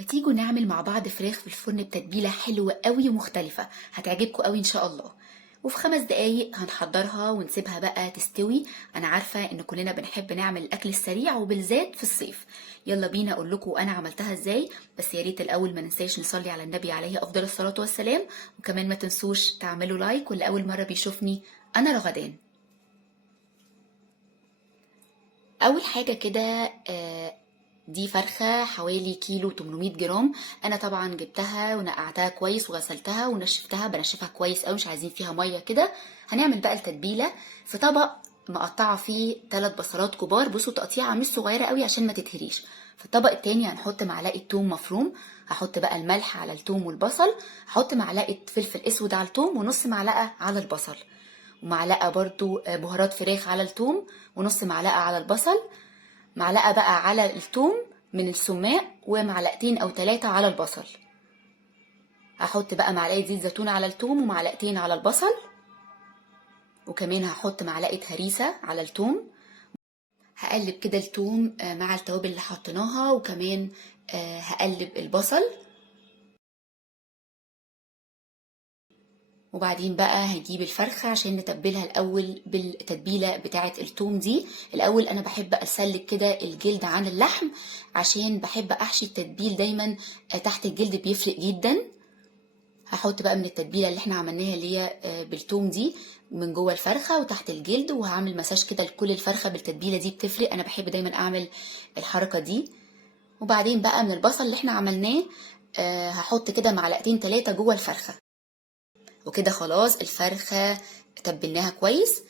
ما تيجوا نعمل مع بعض فراخ في الفرن بتتبيلة حلوة قوي ومختلفة، هتعجبكم قوي ان شاء الله. وفي 5 دقايق هنحضرها ونسيبها بقى تستوي. انا عارفة ان كلنا بنحب نعمل الاكل السريع وبالذات في الصيف. يلا بينا اقول لكم انا عملتها ازاي، بس يا ريت الاول ما ننساش نصلي على النبي عليه افضل الصلاة والسلام، وكمان ما تنسوش تعملوا لايك. واللي اول مرة بيشوفني، انا رغدان. اول حاجة كده دي فرخة حوالي كيلو 800 جرام. انا طبعا جبتها ونقعتها كويس وغسلتها ونشفتها، بنشفها كويس قوي، مش عايزين فيها مية كده. هنعمل بقى التتبيلة في طبق مقطعة فيه 3 بصلات كبار، بصوا تقطيعة مش صغيرة قوي عشان ما تتهريش. في الطبق التاني هنحط معلقة توم مفروم، هحط بقى الملح على التوم والبصل، هحط معلقة فلفل اسود على التوم ونص معلقة على البصل، ومعلقة برضو بهارات فراخ على التوم ونص معلقة على البصل، معلقة بقى على الثوم من السماق، ومعلقتين او 3 على البصل. هحط بقى معلقة زيت زيتون على الثوم ومعلقتين على البصل، وكمان هحط معلقة هريسة على الثوم. هقلب كده الثوم مع التوابل اللي حطيناها، وكمان هقلب البصل. وبعدين بقى هجيب الفرخة عشان نتبلها الأول بالتتبيلة بتاعة التوم دي. الأول أنا بحب أسلك كده الجلد عن اللحم، عشان بحب أحشي التتبيل دايما تحت الجلد، بيفرق جدا. هحط بقى من التتبيلة اللي احنا عملناها اللي هي بالتوم دي من جوه الفرخة وتحت الجلد، وهعمل مساج كده لكل الفرخة بالتتبيلة دي، بتفرق. أنا بحب دايما أعمل الحركة دي. وبعدين بقى من البصل اللي احنا عملناه هحط كده معلقتين 3 جوه الفرخة. وكده خلاص الفرخة تبلناها كويس.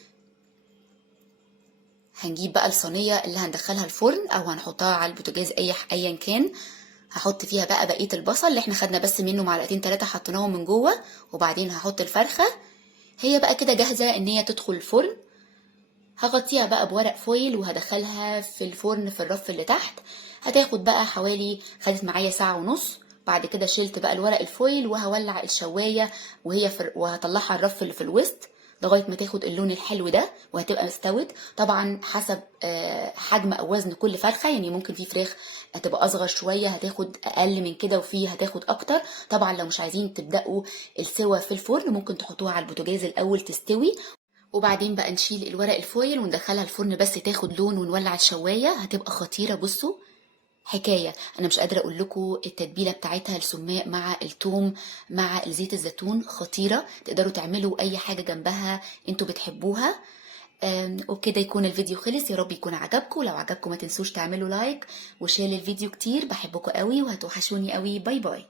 هنجيب بقى الصينية اللي هندخلها الفرن او هنحطها على البوتاجاز ايا كان. هحط فيها بقى بقية البصل اللي احنا خدنا بس منه معلقتين 3 حطيناهم من جوه، وبعدين هحط الفرخة. هي بقى كده جاهزة ان هي تدخل الفرن. هغطيها بقى بورق فويل وهدخلها في الفرن في الرف اللي تحت. هتاخد بقى حوالي، خدت معايا ساعة ونص. بعد كده شلت بقى الورق الفويل وهولع الشواية، وهطلعها الرف اللي في الوسط لغاية ما تاخد اللون الحلو ده، وهتبقى استوت. طبعا حسب حجم او وزن كل فرخة، يعني ممكن في فراخ هتبقى اصغر شوية هتاخد اقل من كده، وفي هتاخد اكتر. طبعا لو مش عايزين تبدأوا السوا في الفرن ممكن تحطوها على البوتاجاز الاول تستوي، وبعدين بقى نشيل الورق الفويل وندخلها الفرن بس تاخد لون، ونولع الشواية. هتبقى خطيرة، بصوا حكاية. انا مش قادرة اقول لكم التتبيلة بتاعتها السماق مع الثوم مع زيت الزيتون خطيرة. تقدروا تعملوا اي حاجة جنبها انتوا بتحبوها. وبكده يكون الفيديو خلص. يا رب يكون عجبكم. لو عجبكم ما تنسوش تعملوا لايك وشير الفيديو كتير. بحبكم قوي وهتوحشوني قوي. باي باي.